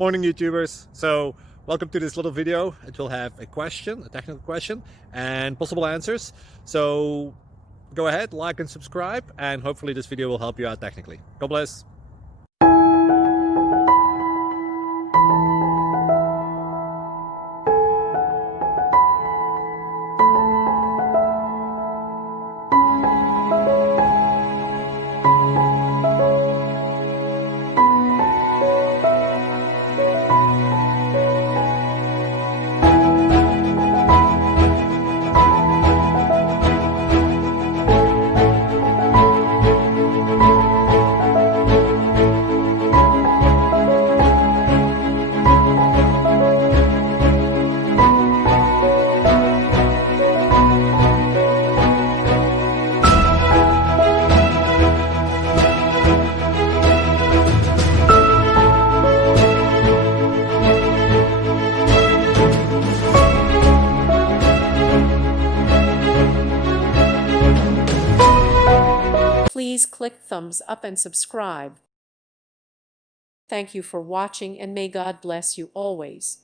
Morning, YouTubers. So welcome to this little video. It will have a question, a technical question, and possible answers. So go ahead, like and subscribe, and hopefully this video will help you out technically. God bless. Please click thumbs up and subscribe. Thank you for watching, and may God bless you always.